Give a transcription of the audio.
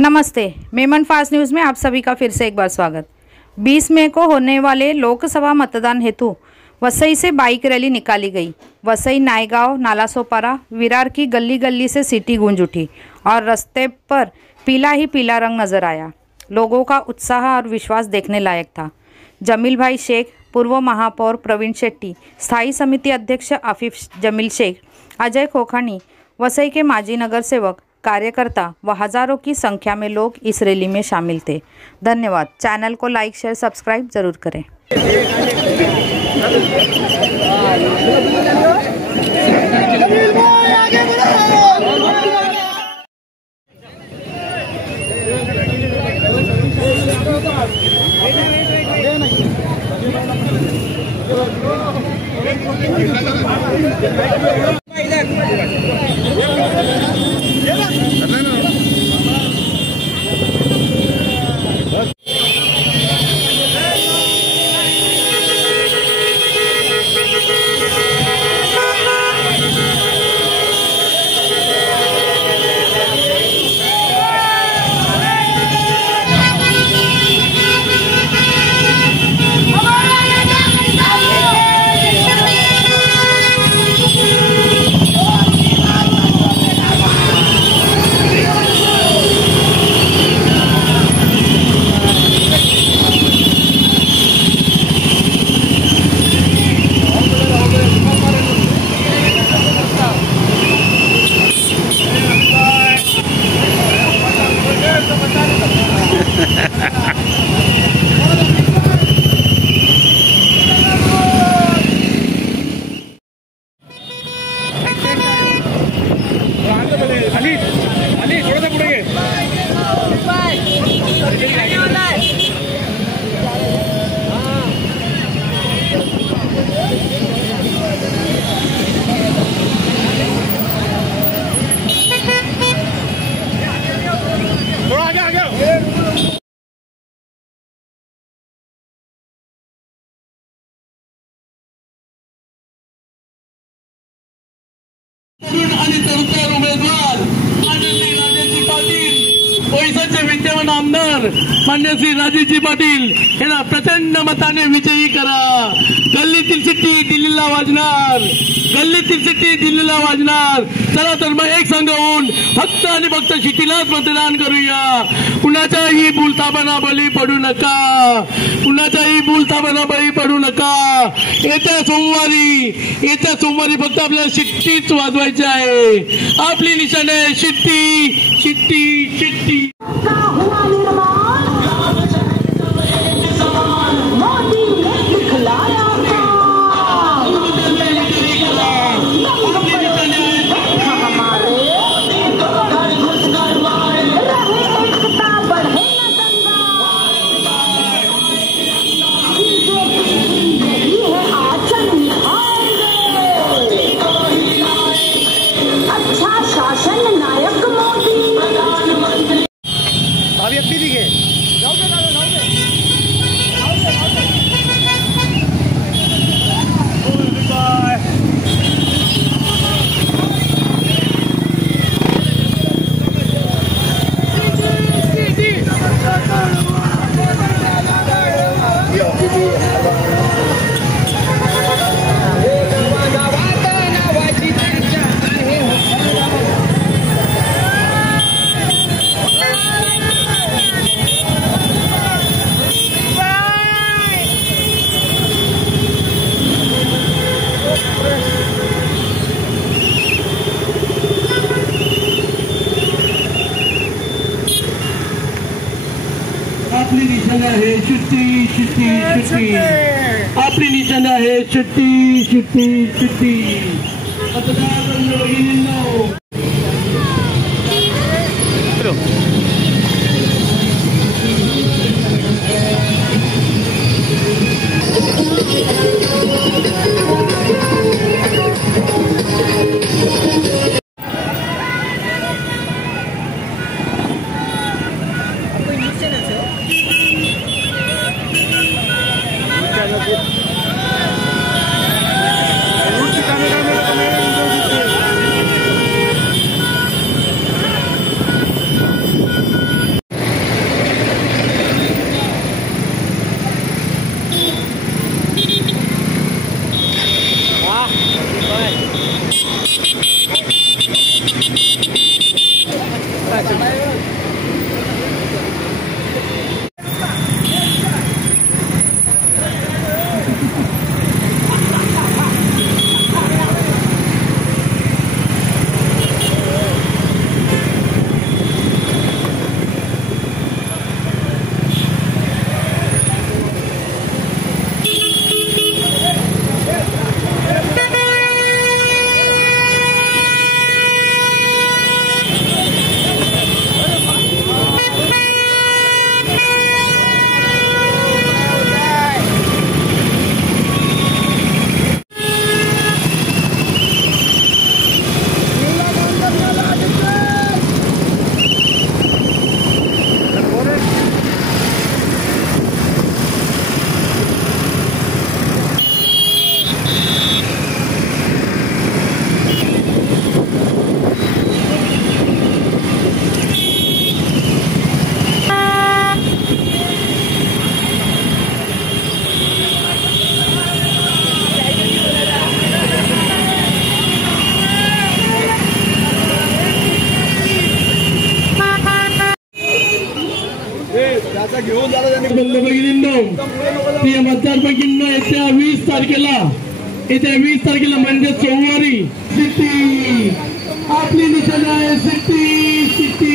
नमस्ते, Memon fast news में आप सभी का फिर से एक बार स्वागत। 20 मई को होने वाले लोकसभा मतदान हेतु वसई से बाइक रैली निकाली गई। वसई नायगांव नालासोपारा विरार की गली गली से सीटी गूंज उठी और रास्ते पर पीला ही पीला रंग नजर आया। लोगों का उत्साह और विश्वास देखने लायक था। जमील भाई शेख, पूर्व महापौर प्रवीण शेट्टी, स्थायी समिति अध्यक्ष आफिफ जमील शेख, अजय खोखानी, वसई के माजी नगर सेवक, कार्यकर्ता व हजारों की संख्या में लोग इस रैली में शामिल थे। धन्यवाद। चैनल को लाइक, शेयर, सब्सक्राइब जरूर करें। आणि तरुण उमेदवार मान्य श्री राजेशजी पाटील, बोईसरचे विद्यमान आमदार मान्य श्री राजेशजी पाटील यांना प्रचंड मताने विजयी करा। गल्लीतील सिट्टी दिल्लीला वाजणार, गल्लीतील सिट्टी दिल्लीला वाजणार। चला तर मग एक संघ होऊन फक्त आणि फक्त सिटीलाच मतदान करूया। कुणाच्याही भूलथापांना बळी पडू नका, कुणाच्याही भूलथापांना बळी पडू नका। येत्या सोमवारी फक्त आपल्याला शिट्टीच वाजवायची आहे। आपली निशाणी आहे शिट्टी, शिट्टी, शिट्टी। आपली निशाणी आहे शिट्टी, शिट्टी, शिट्टी। आपली निशाणी आहे शिट्टी, शिट्टी, शिट्टी। मतदार भगिनींनो, प्रिय मतदारपैकींनो, येत्या 20 तारखेला म्हणजे सोमवारी सिटी आपली निशाणा आहे, सिटी